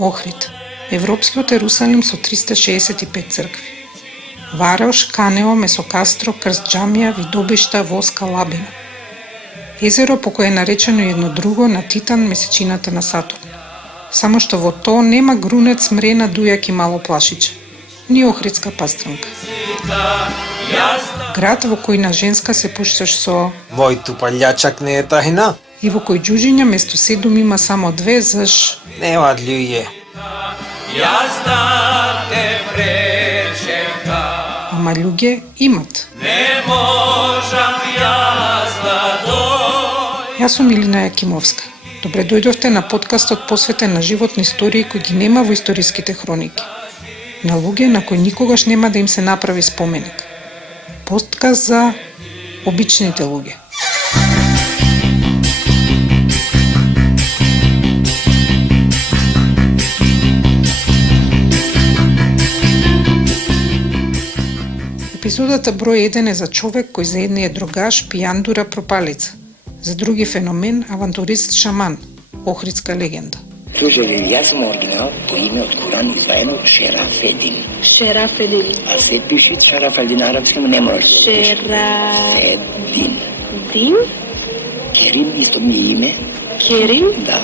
Охрид, Европскиот Ерусалим со 365 цркви. Варош, Канео, Месокастро, Крст Џамија, Видобишта, Воска, Лабина. Езеро по кое е наречено едно друго на Титан, месечината на Сатурн. Само што во тоа нема грунец, мрена, дујак и мало плашиче. Ни Охридска пастранка. Град во кој на женска се пушташ со Мојту палјачак не е тајна. и во кој џуџиња место 7 има само 2 заш. Нема луѓе. Ама луѓе имат. Јас сум Илина Јакимовска. Добре дојдовте на подкастот посветен на животни истории кои ги нема во историските хроники. На луѓе на кои никогаш нема да им се направи споменик. Подкаст за обичните луѓе. Епизодата број 1 е за човек кој за едни е другаш, пијандура, пропалица. За други феномен, авантурист, шаман, охридска легенда. Слушајте, јас сум оригинал по име од Куран изваено Шерафедин. Шерафедин. А се пиши Шарафедин на арапски, но не можеш. Шерафедин. Дин? Керим исто ми е име. Керим? Да.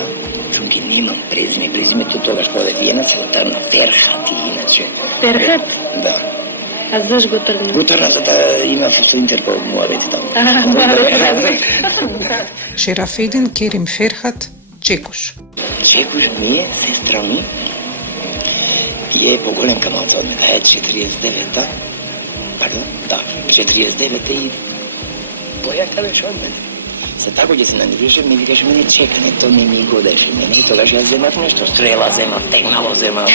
Чунки немам презиме. Презимето тогаш кога да виена се отарна Ферхат и иначе. Ферхат? Да. А заш го тргна? Го тргна за да има со Интерпол, муабети таму. Шерафедин, Керим Ферхат, Чекуш. Чекуш ми е сестра ми. Тие е поголем камалца од мене. Е 49-та. Пардон? Да, 49-та и појака беше од мене. За тако ќе се нанивише, ми викаше мене чекане, то не ми годеше мене. И тогаш јас земав нешто, стрела земав, тегнало земав.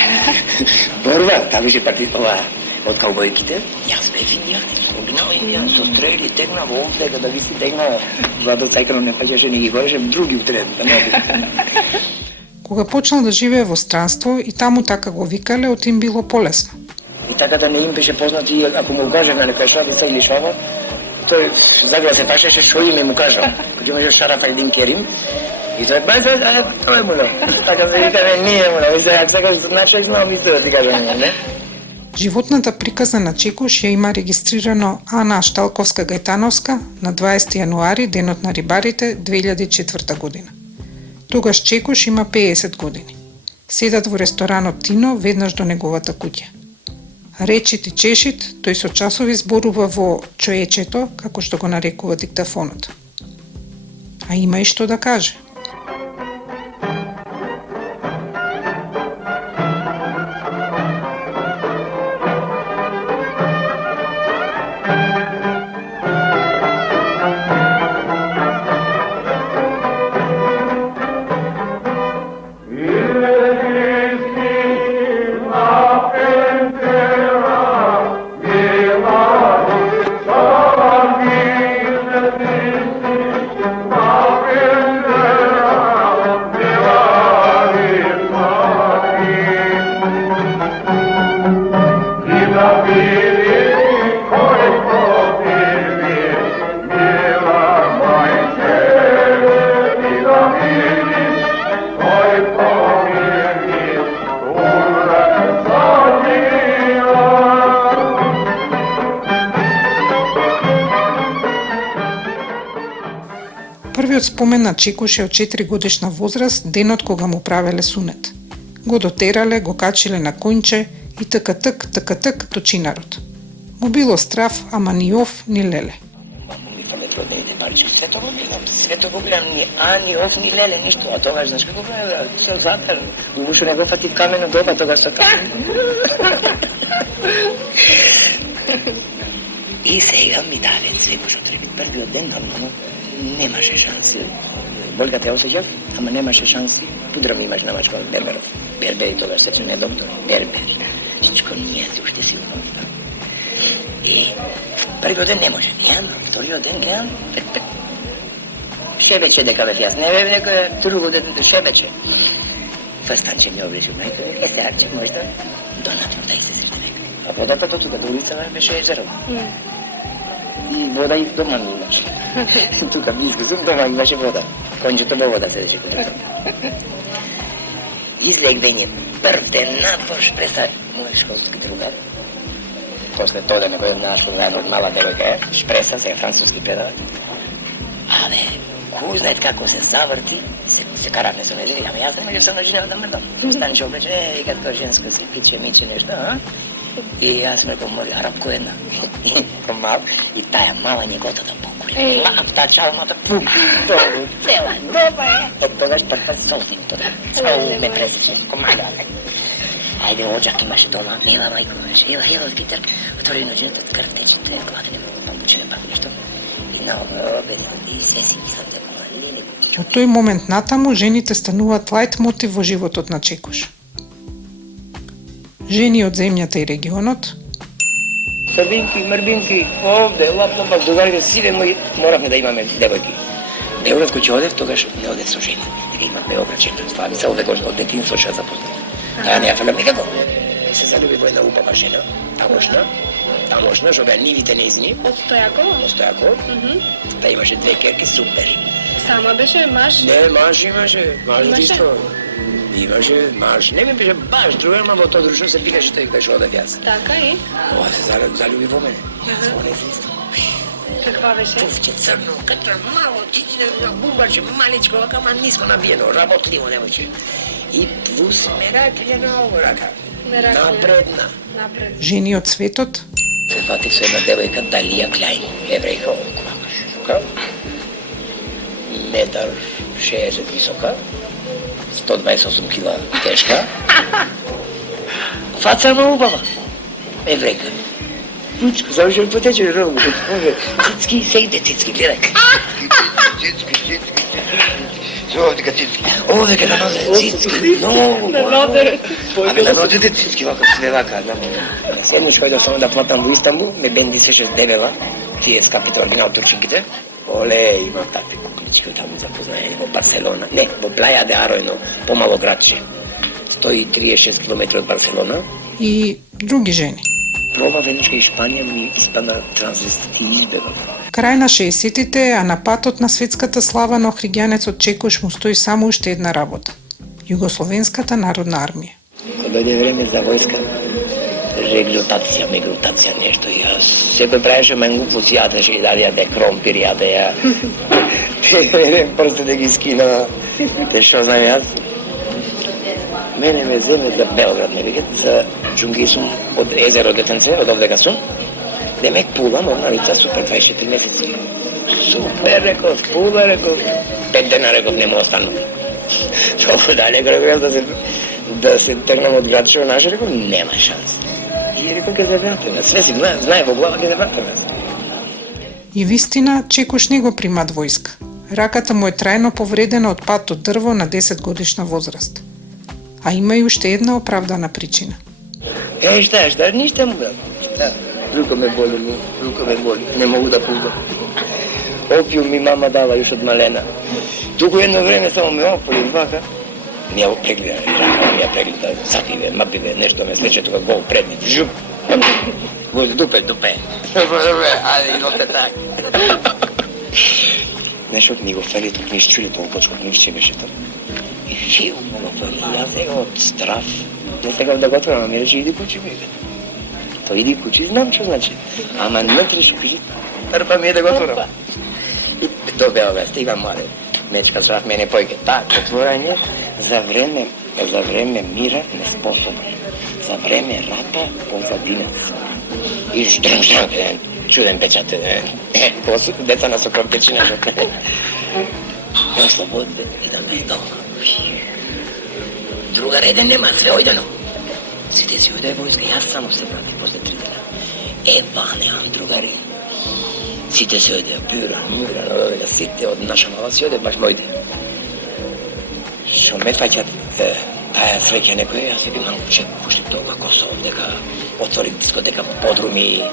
Борба, та беше пати ова од каубојките. Јас бев индијан, оригинал индијан, со стрели, тегнав, овдека да виси тегнав. Владо Цајкано не паѓаше, не ги гореше, други утрен, да не оди. Кога почнал да живее во странство и таму така го викале, од им било полесно. И така да не им беше познати, ако му кажа на некоја шладица или шова, тој заглeda се пашеше што име му кажа. Кој имаше Шарафедин Керим, и тој тоа е муло. Така да викаме, ние муло, и сега значи знам исто да ти кажам, не? Животната приказна на Чекуш ја има регистрирано Ана Шталковска Гајтановска на 20 јануари, денот на рибарите, 2004 година. Тогаш Чекуш има 50 години. Седат во ресторанот Тино веднаш до неговата куќа. Речит и чешит, тој со часови зборува во чоечето, како што го нарекува диктафонот. А има и што да каже. Првиот спомен на Чекуш е од 4 годишна возраст, денот кога му правеле сунет. Го дотерале, го качиле на конјче и тк до чинарот. Му било страв, ама ни ов, ни леле. Ми фалет родените парички, све тоа го гледам, ни а, ни ов, ни леле, ништо. А тогаш, знаеш како гледа, со затар, у ушо не го фати камено доба, тогаш со камено. И сега ми даде секој што треба. Првиот ден, но немаше шанси. Болката ја осеќав, ама немаше шанси. Пудра ми имаш на мачка од берберот. Бербер и тогаш сече не доктор. Бербер. Всичко ние се уште силно. И првиот ден не може. Гледам, вториот ден гледам, шебече дека бев јас. Не бев некој друго ден шебече. Фастанче ми оближи мајка, е сега може да донатим да излезеш дека. А водата до тука, до улицата беше езеро. И вода и дома ми имаше. Тука близко, дома имаше вода. Конјчето во вода седеше. излег денјето. Прв ден надвор шпреса мој школски другар. После тоа да не го нашол заедно од мала девојка, шпреса, сега француски предавач. Абе, кој знае како се заврти, се караме со нејзе, ама јас не сум на жена да мрдам. Станче облече, и като женско си пиче, миче нешто, а? И јас ме помоли арапко една. Мал, и таја мала неготата покури. Лапта, чалмата, пук, цела доба е. Од тогаш прва солтим тоа. Цел ме пресече, комада. Ајде, оđак имаше дома, мила мајко, ела, Питер, отвори на жената, така течете, когато не мога помуче, пак нешто. И на обед, и се си ги сам леле. Од тој момент натаму, жените стануваат лајт мотив во животот на Чекуш. Жени од земјата и регионот, Сабинки, мрбинки, овде, лапа, другарите, сиве мои, моравме да имаме девојки. Београд кој ќе одев, тогаш не одев со жени. Дека има Београд чета, ствари се овде од детинство ше запознат. Таја не ја фалам никако. Се залюби во една убава жена, тамошна, што беа нивите неизни. Од Стојакова? Та имаше две керки, супер. Сама беше маж? Не, маж имаше исто. Имаше маж. Не ми беше баш другар, ма во тоа друштво се викаше тој кај што одев јас. Така и? Ова се залюби во мене. Каква беше? Пувче црно, катра мало, чичне, бубарче, маличко, вака, ма ниско набиено, работливо девојче. И плюс мераклјена рака. Напредна. жени од светот, Се фатив со една девојка, Далија Клајн, еврејка, овака. Метар 60 висока, 128 кила тешка. Фаца ма убава. Еврејка. Пучко, завршил потече, ровно, може, цицки, се иде цицки, гледај. Цицки. Овде цицки. Овде да нозе цицки, многу. Абе да нозе цицки, вака, све вака. Седнеш кој само да платам во Истанбул, ме бендисеше дебела, тие скапите оригинал турчинките. Оле, има такви куклички, таму запознаени во Барселона. Не, во Плаја де Аро, едно помало градче. 136 км од Барселона. и други жени. Проба веднашка Испанија ми испадна транзистит и избегав. Крај на 60-тите, а на патот на светската слава на охригјанецот Чекуш му стои само уште една работа – Југословенската народна армија. Кога дојде време за војска, реглутација, меглутација, нешто. И јас секој правеше менгупуци, јадеше и даде јаде кромпир, јаде ја. Еден прст да ги скина. Те што знам јас? Мене ме земе за Белград, ме викат, за джунгли сум од езеро Детенце, од овдека сум. Демек пулам, одналица, супер, 24 месеци. Супер, реков, пула, реков. 5 дена, реков, не му остану. Толку далеко, реков, да се тргнам од градчево наше, реков, нема шанс. И реков, ке се вратиме. Све си знае во глава, ке се вратиме. И вистина, Чекуш не го примат војска. Раката му е трајно повредена од пат од дрво на 10 годишна возраст. А има и уште една оправдана причина. Шта, ништа му брат. Рука ме боли, не могу да пуздам. Опиум ми мама дала још од малена. Туку едно време само ме ополи вака. Ми ја прегледа, рака ми ја прегледа, сативе, мрдиве, нешто ме слече тука гол предни. Жуп. Војде дупе. Ајде, идоте так. Нешто ми го фали тук низ чули, тоа почко книжче беше тоа. И фил, и јас сега од страф, не сакав да готвам, ми рече, иди кучи, ми. Тоа иди кучи, знам што значи. Ама не треш пижи, трпа ми е да готвам. И до Белград стигам мале. Мечка срав мене појке. Так, отворање, за време мира неспособен. За време рата позадинец. И штрум, чуден печат. Деца на сокром печина. Ослободбе, идаме дома. Друга реден нема, све ојдено. Сите си ојде војска, јас само се вратив после 3 дена. Ба, немам другари. Сите се ојде, мура, сите од наша мала си ојде, баш мојде. Шо ме фаќат таја среќа некој, јас се имам Чекуш, тоа како сом, дека отворим дискотека, подруми,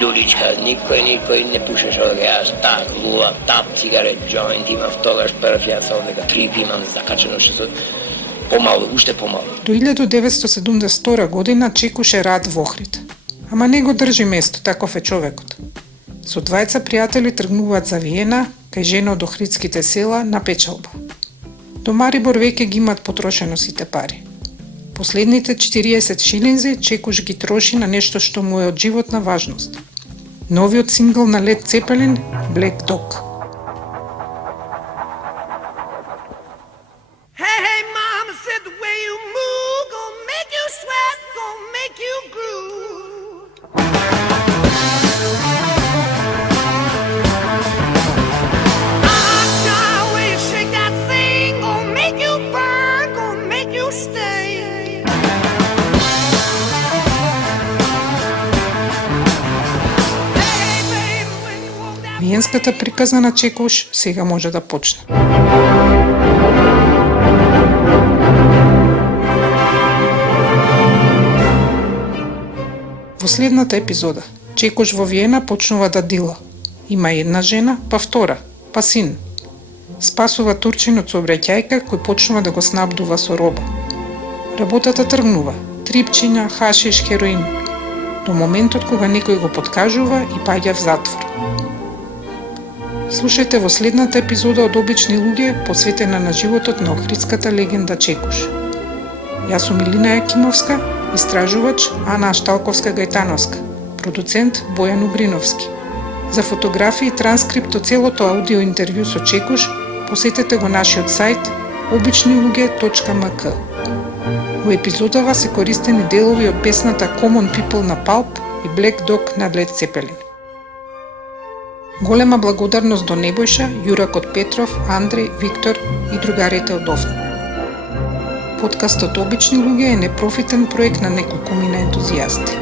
љуличка, никој не пушеше од јас, так, луа, тап, цигарет, джоинт, имав тогаш прв, јас овдека трип имам закачено што се помало, уште помало. До 1972 година Чекуш е рад во Охрид. Ама не го држи место, таков е човекот. Со двајца пријатели тргнуваат за Виена, кај жена од охридските села, на печалба. До Марибор веќе ги имат потрошено сите пари. Последните 40 шилинзи Чекуш ги троши на нешто што му е од животна важност. Новиот сингл на Led Zeppelin, Black Dog. Hey, hey, mama said the way you move gonna make you sweat, gonna make you groove. The way you shake that thing gonna make you burn, gonna make you stay. Hey, baby, when you walk that Виенската приказна на Чекуш сега може да почне. Во следната епизода, Чекуш во Виена почнува да дила. Има една жена, па втора, па син. Спасува турчин од сообраќајка кој почнува да го снабдува со роба. Работата тргнува, трипчиња, хашиш, хероин. До моментот кога некој го подкажува и паѓа в затвор. Слушајте во следната епизода од Обични луѓе, посветена на животот на охридската легенда Чекуш. Јас сум Илина Јакимовска, истражувач Ана Шталковска-Гајтановска, продуцент Бојан Угриновски. За фотографии и транскрипт од целото аудио интервју со Чекуш, посетете го нашиот сајт обичнилуѓе.мк. Во епизодава се користени делови од песната Common People на Pulp и Black Dog на Led Zeppelin. Голема благодарност до Небојша, Јуракот Петров, Андреј, Виктор и другарите од Офн. Подкастот Обични луѓе е непрофитен проект на неколку мина ентузијасти.